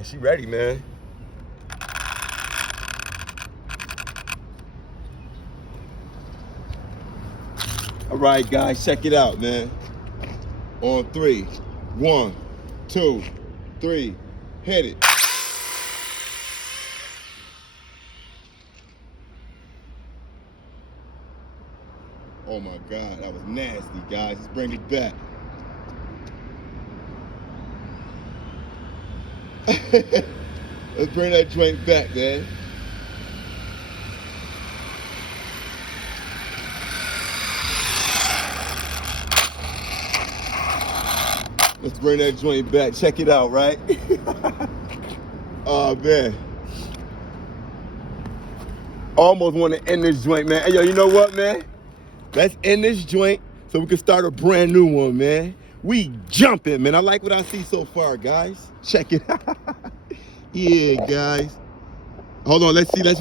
And she ready, man. All right, guys, check it out, man. On 3. 1, 2, 3. Hit it. Oh my God, that was nasty, guys. Let's bring it back. Let's bring that joint back, man. Let's bring that joint back. Check it out, right? Oh, man. Almost want to end this joint, man. Hey, yo, you know what, man? Let's end this joint so we can start a brand new one, man. We jumping, man. I like what I see so far, guys. Check it out. Yeah, guys. Hold on, let's see. Let's